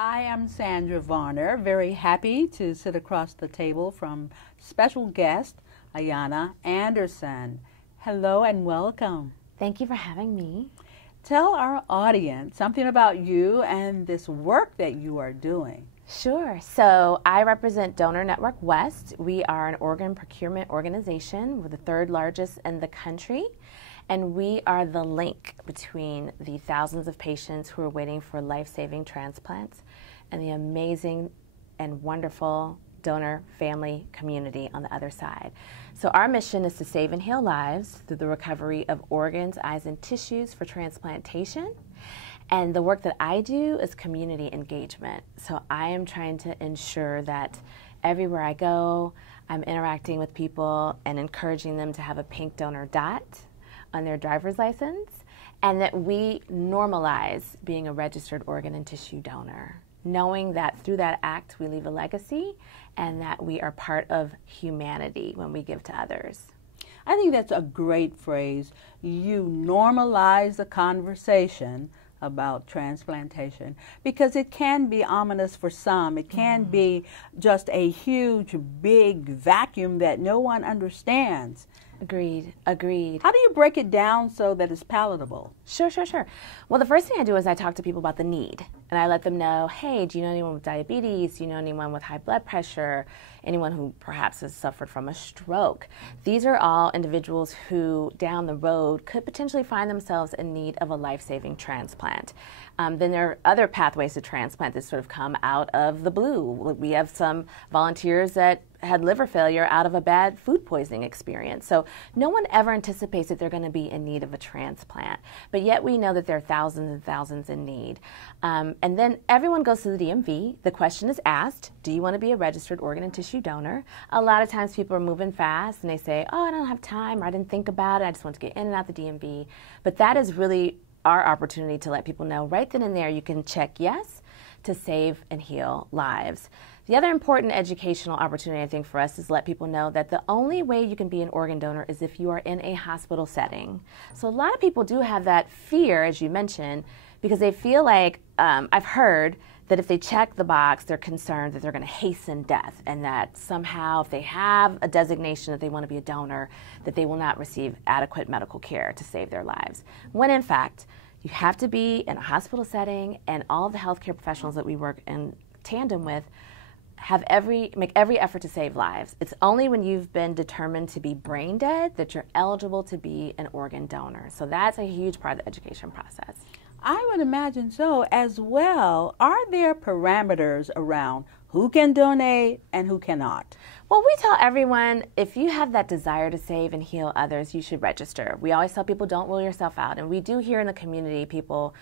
I am Sandra Varner, very happy to sit across the table from special guest Ayana Anderson. Hello and welcome. Thank you for having me. Tell our audience something about you and this work that you are doing. Sure. So I represent Donor Network West. We are an organ procurement organization. We're the third largest in the country. And we are the link between the thousands of patients who are waiting for life-saving transplants and the amazing and wonderful donor family community on the other side. So our mission is to save and heal lives through the recovery of organs, eyes, and tissues for transplantation. And the work that I do is community engagement. So I am trying to ensure that everywhere I go, I'm interacting with people and encouraging them to have a pink donor dot on their driver's license, and that we normalize being a registered organ and tissue donor, knowing that through that act we leave a legacy and that we are part of humanity when we give to others. I think that's a great phrase. You normalize the conversation about transplantation because it can be ominous for some. It can be just a huge, big vacuum that no one understands. Agreed, agreed. How do you break it down so that it's palatable? Sure. Well, the first thing I do is I talk to people about the need. And I let them know, hey, do you know anyone with diabetes? Do you know anyone with high blood pressure? Anyone who perhaps has suffered from a stroke? These are all individuals who down the road could potentially find themselves in need of a life-saving transplant. Then there are other pathways to transplant that sort of come out of the blue. We have some volunteers that had liver failure out of a bad food poisoning experience. So no one ever anticipates that they're going to be in need of a transplant. But yet we know that there are thousands and thousands in need. And then everyone goes to the DMV. The question is asked, do you want to be a registered organ and tissue donor? A lot of times people are moving fast and they say, oh, I don't have time, or I didn't think about it, I just want to get in and out the DMV. But that is really our opportunity to let people know right then and there you can check yes to save and heal lives. The other important educational opportunity, I think, for us is to let people know that the only way you can be an organ donor is if you are in a hospital setting. So a lot of people do have that fear, as you mentioned, because they feel like, I've heard that if they check the box, they're concerned that they're going to hasten death, and that somehow if they have a designation that they want to be a donor, that they will not receive adequate medical care to save their lives. When in fact, you have to be in a hospital setting, and all of the healthcare professionals that we work in tandem with make every effort to save lives. It's only when you've been determined to be brain dead that you're eligible to be an organ donor. So that's a huge part of the education process. I would imagine so as well. Are there parameters around who can donate and who cannot? Well, we tell everyone, if you have that desire to save and heal others, you should register. We always tell people, don't rule yourself out. And we do hear in the community people,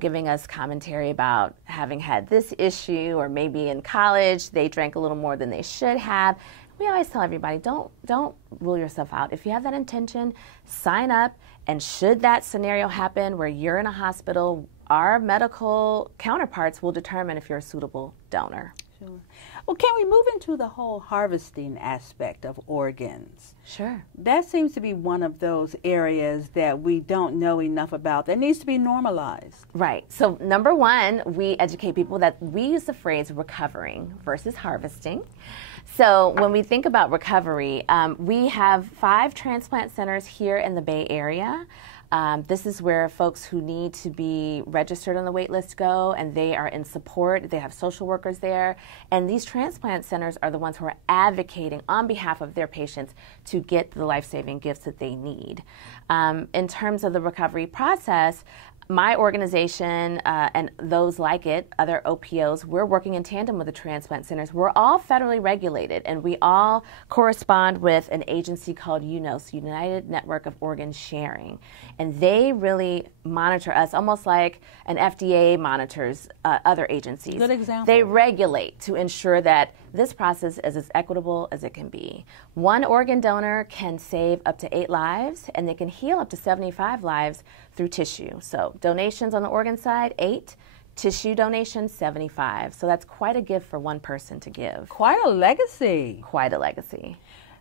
giving us commentary about having had this issue, or maybe in college they drank a little more than they should have. We always tell everybody, don't rule yourself out. If you have that intention, sign up. And should that scenario happen where you're in a hospital, our medical counterparts will determine if you're a suitable donor. Sure. Well, can we move into the whole harvesting aspect of organs? Sure. That seems to be one of those areas that we don't know enough about that needs to be normalized. Right. So number one, we educate people that we use the phrase recovering versus harvesting. So when we think about recovery, we have 5 transplant centers here in the Bay Area. This is where folks who need to be registered on the wait list go, and they are in support. They have social workers there. And these transplant centers are the ones who are advocating on behalf of their patients to get the life-saving gifts that they need. In terms of the recovery process, my organization and those like it, other OPOs, we're working in tandem with the transplant centers. We're all federally regulated, and we all correspond with an agency called UNOS, United Network of Organ Sharing. And they really monitor us almost like an FDA monitors other agencies. Good example. They regulate to ensure that this process is as equitable as it can be. One organ donor can save up to 8 lives, and they can heal up to 75 lives through tissue. So donations on the organ side, 8. Tissue donations, 75. So that's quite a gift for one person to give. Quite a legacy. Quite a legacy.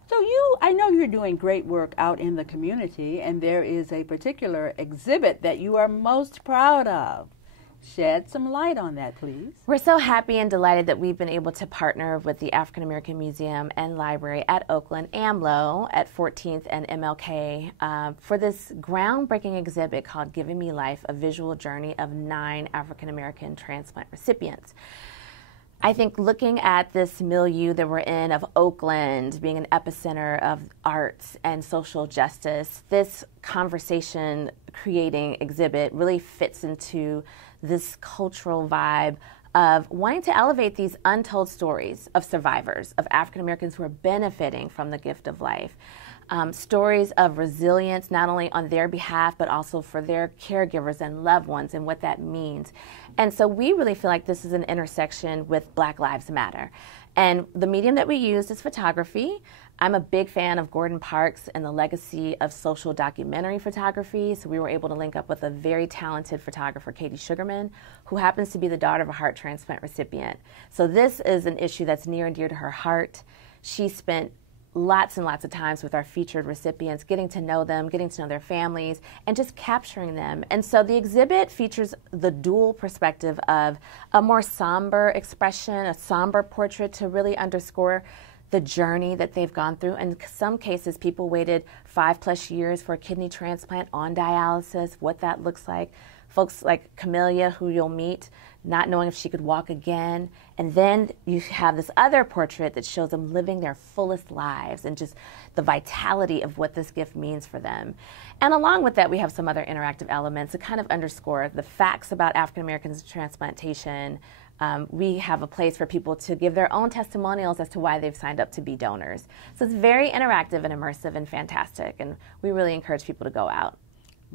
So I know you're doing great work out in the community, and there is a particular exhibit that you are most proud of. Shed some light on that, please. We're so happy and delighted that we've been able to partner with the African American Museum and Library at Oakland, AMLO, at 14th and MLK, for this groundbreaking exhibit called Giving Me Life, a visual journey of 9 African American transplant recipients. I think looking at this milieu that we're in of Oakland being an epicenter of arts and social justice, this conversation creating exhibit really fits into this cultural vibe of wanting to elevate these untold stories of survivors, of African Americans who are benefiting from the gift of life. Stories of resilience, not only on their behalf, but also for their caregivers and loved ones and what that means. And so we really feel like this is an intersection with Black Lives Matter. And the medium that we used is photography. I'm a big fan of Gordon Parks and the legacy of social documentary photography. So we were able to link up with a very talented photographer, Katie Sugarman, who happens to be the daughter of a heart transplant recipient. So this is an issue that's near and dear to her heart. She spent lots and lots of times with our featured recipients, getting to know them, getting to know their families, and just capturing them. And so the exhibit features the dual perspective of a more somber expression, a somber portrait to really underscore the journey that they've gone through. In some cases, people waited 5+ years for a kidney transplant on dialysis, what that looks like. Folks like Camellia, who you'll meet, not knowing if she could walk again. And then you have this other portrait that shows them living their fullest lives and just the vitality of what this gift means for them. And along with that, we have some other interactive elements that kind of underscore the facts about African Americans transplantation. We have a place for people to give their own testimonials as to why they've signed up to be donors. So it's very interactive and immersive and fantastic, and we really encourage people to go out.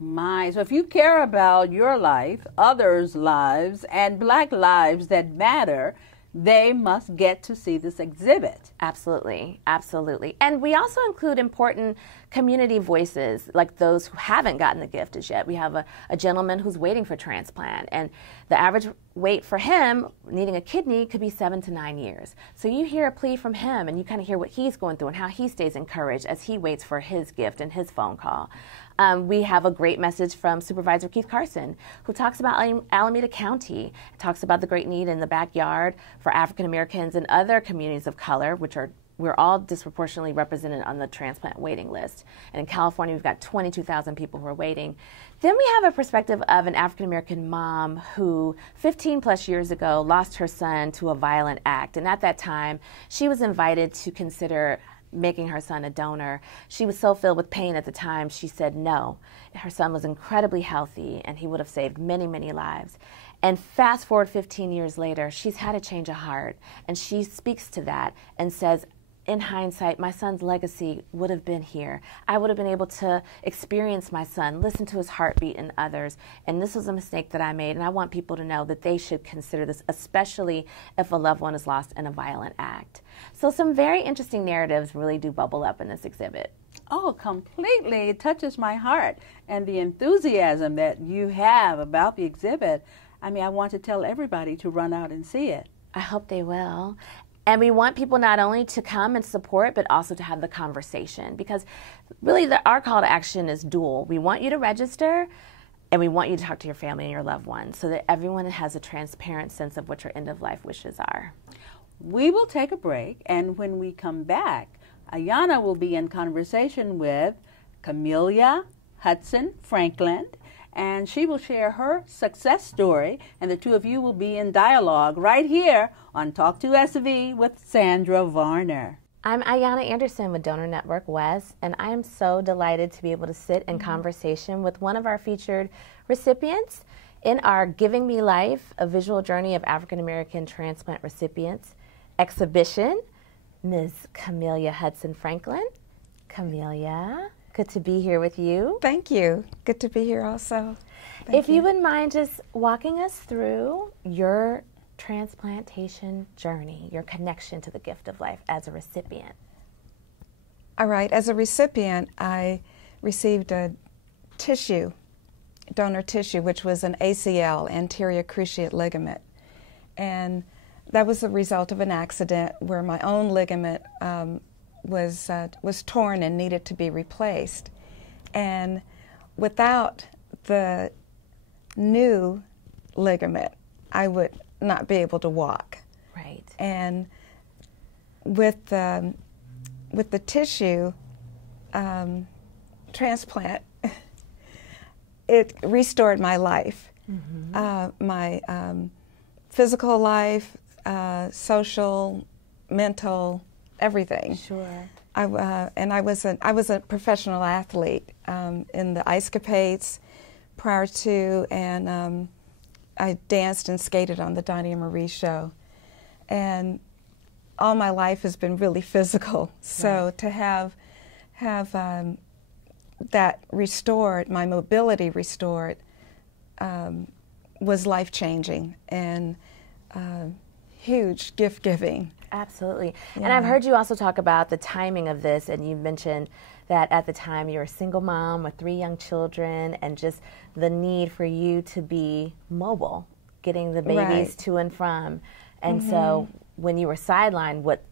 So if you care about your life, others' lives, and Black lives that matter, they must get to see this exhibit. Absolutely, absolutely. And we also include important community voices, like those who haven't gotten the gift as yet. We have a gentleman who's waiting for transplant, and the average wait for him needing a kidney could be 7 to 9 years. So you hear a plea from him, and you kind of hear what he's going through and how he stays encouraged as he waits for his gift and his phone call. We have a great message from Supervisor Keith Carson, who talks about Alameda County, talks about the great need in the backyard for African Americans and other communities of color, we're all disproportionately represented on the transplant waiting list. And in California, we've got 22,000 people who are waiting. Then we have a perspective of an African American mom who 15+ years ago lost her son to a violent act. And at that time, she was invited to consider making her son a donor. She was so filled with pain at the time, she said no. Her son was incredibly healthy, and he would have saved many, many lives. And fast forward 15 years later, she's had a change of heart, and she speaks to that and says, in hindsight, my son's legacy would have been here. I would have been able to experience my son, listen to his heartbeat and others, and this was a mistake that I made, and I want people to know that they should consider this, especially if a loved one is lost in a violent act. So some very interesting narratives really do bubble up in this exhibit. Oh, completely. It touches my heart. And the enthusiasm that you have about the exhibit, I mean, I want to tell everybody to run out and see it. I hope they will. And we want people not only to come and support, but also to have the conversation, because really our call to action is dual. We want you to register, and we want you to talk to your family and your loved ones so that everyone has a transparent sense of what your end-of-life wishes are. We will take a break, and when we come back, Ayana will be in conversation with Camellia Hudson Franklin, and she will share her success story, and the two of you will be in dialogue right here on Talk to SV with Sandra Varner. I'm Ayana Anderson with Donor Network West, and I am so delighted to be able to sit in conversation with one of our featured recipients in our Giving Me Life, a visual journey of African American transplant recipients exhibition, Ms. Camellia Hudson Franklin. Camellia, good to be here with you. Thank you. Good to be here also. If you wouldn't mind just walking us through your transplantation journey, your connection to the gift of life as a recipient. All right. As a recipient, I received a tissue, donor tissue, which was an ACL, anterior cruciate ligament. And that was the result of an accident where my own ligament was torn and needed to be replaced. And without the new ligament, I would not be able to walk. Right. And with the tissue transplant, it restored my life, my physical life, social, mental, everything. Sure. And I was a professional athlete in the ice capades prior to, and I danced and skated on the Donnie and Marie show, and all my life has been really physical. So Right. to have that restored, my mobility restored, was life changing and huge gift giving. Absolutely. Yeah. And I've heard you also talk about the timing of this, and you mentioned that at the time you were a single mom with 3 young children, and just the need for you to be mobile, getting the babies Right. to and from. And so when you were sidelined, what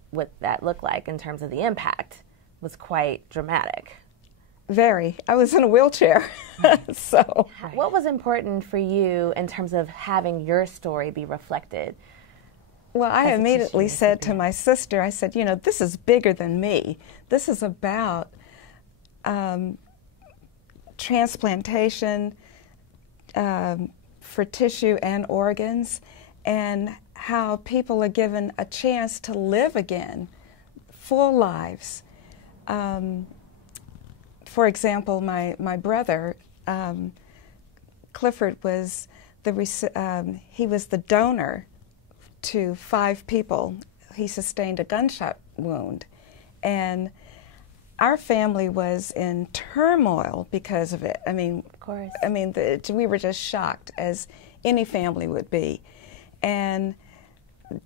that looked like in terms of the impact was quite dramatic. Very. I was in a wheelchair. So What was important for you in terms of having your story be reflected? well, I As a immediately tissue said to recipient. my sister, I said, you know, this is bigger than me. This is about transplantation for tissue and organs, and how people are given a chance to live again, full lives. For example, my brother, Clifford, was he was the donor to 5 people. He sustained a gunshot wound, and our family was in turmoil because of it. I mean, Of course. We were just shocked, as any family would be. And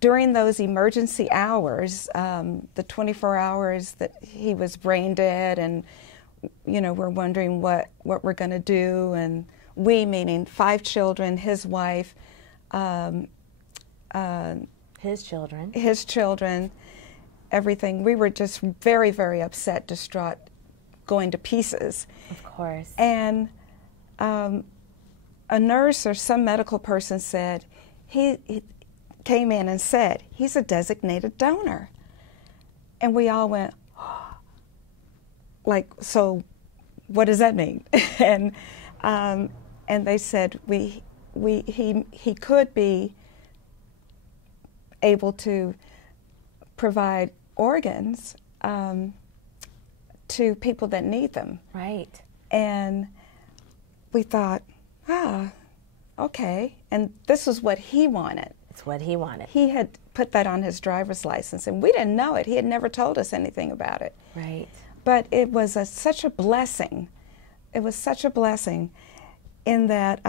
during those emergency hours, the 24 hours that he was brain dead, and you know, we're wondering what we're going to do, and we, meaning 5 children, his wife, His children. everything. We were just very, very upset, distraught, going to pieces. Of course. And a nurse or some medical person said, he came in and said, he's a designated donor. And we all went, like, so what does that mean? and they said he could be able to provide organs to people that need them. Right. And we thought, okay. And this was what he wanted. It's what he wanted. He had put that on his driver's license, and we didn't know it. He had never told us anything about it. Right. But it was such a blessing. It was such a blessing in that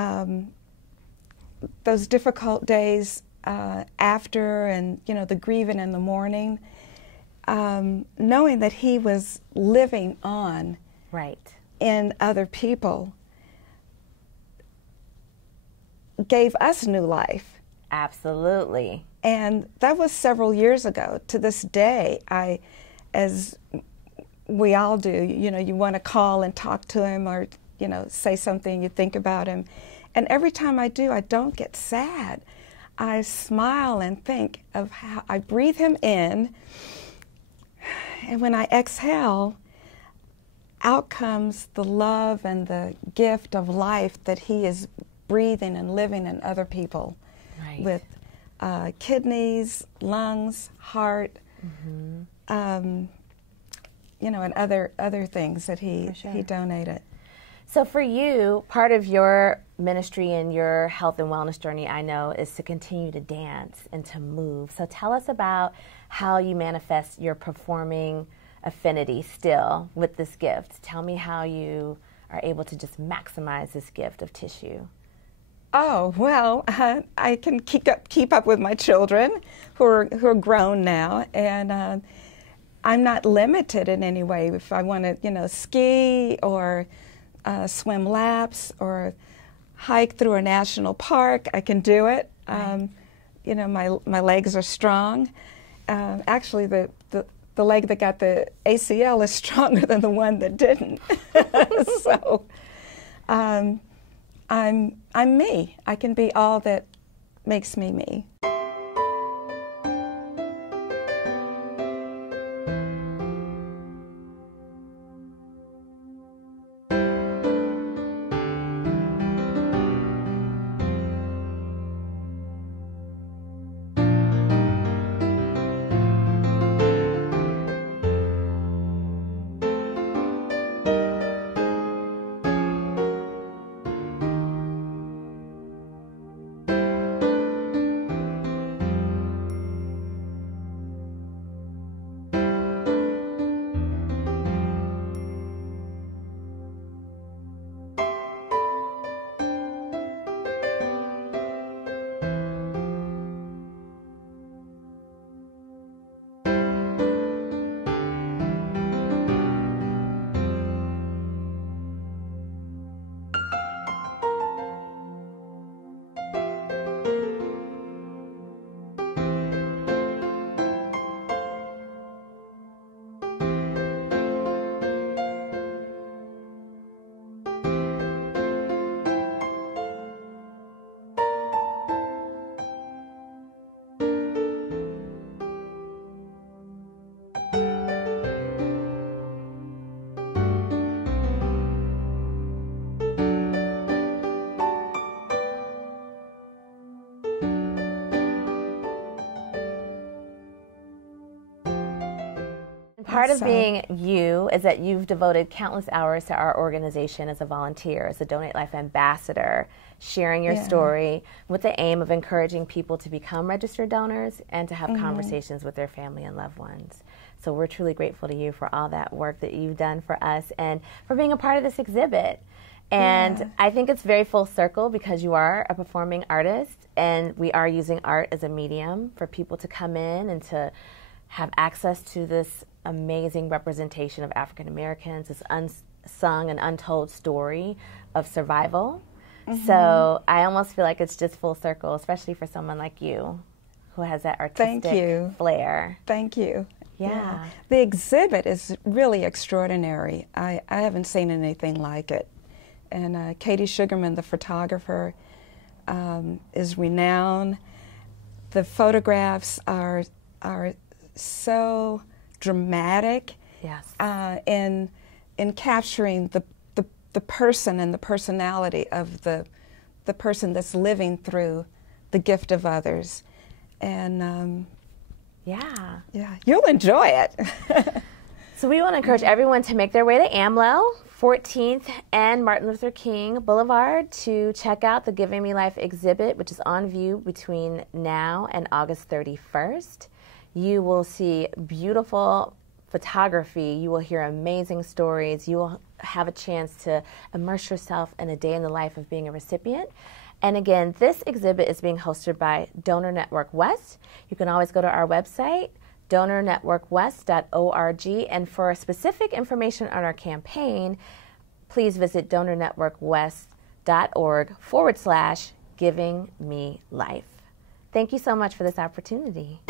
those difficult days after, and you know, the grieving in the morning, knowing that he was living on Right. in other people gave us new life. Absolutely. And that was several years ago. To this day, as we all do, you know, you want to call and talk to him, or, you know, say something, you think about him. And every time I do, I don't get sad. I smile and think of how I breathe him in, and when I exhale, out comes the love and the gift of life that he is breathing and living in other people. Right. With kidneys, lungs, heart, you know, and other things that he donated. So for you, part of your ministry and your health and wellness journey, I know, is to continue to dance and to move. So tell us about how you manifest your performing affinity still with this gift. Tell me how you are able to just maximize this gift of tissue. Oh, well, I can keep up with my children who are grown now, and I'm not limited in any way. If I want to, you know, ski or swim laps or hike through a national park, I can do it. Right. You know, my legs are strong. Actually, the leg that got the ACL is stronger than the one that didn't. So I'm me. I can be all that makes me me. Part of being you is that you've devoted countless hours to our organization as a volunteer, as a Donate Life ambassador, sharing your story with the aim of encouraging people to become registered donors and to have conversations with their family and loved ones. So we're truly grateful to you for all that work that you've done for us and for being a part of this exhibit. And I think it's very full circle because you are a performing artist and we are using art as a medium for people to come in and to have access to this amazing representation of African Americans, this unsung and untold story of survival. So I almost feel like it's just full circle, especially for someone like you who has that artistic flair. Thank you. Yeah. The exhibit is really extraordinary. I haven't seen anything like it. And Katie Sugarman, the photographer, is renowned. The photographs are so dramatic in capturing the person and the personality of the person that's living through the gift of others. And you'll enjoy it. So we want to encourage everyone to make their way to AMLO, 14th and Martin Luther King Boulevard, to check out the Giving Me Life exhibit, which is on view between now and August 31st. You will see beautiful photography. You will hear amazing stories. You will have a chance to immerse yourself in a day in the life of being a recipient. And again, this exhibit is being hosted by Donor Network West. You can always go to our website, donornetworkwest.org. And for specific information on our campaign, please visit donornetworkwest.org/givingmelife. Thank you so much for this opportunity.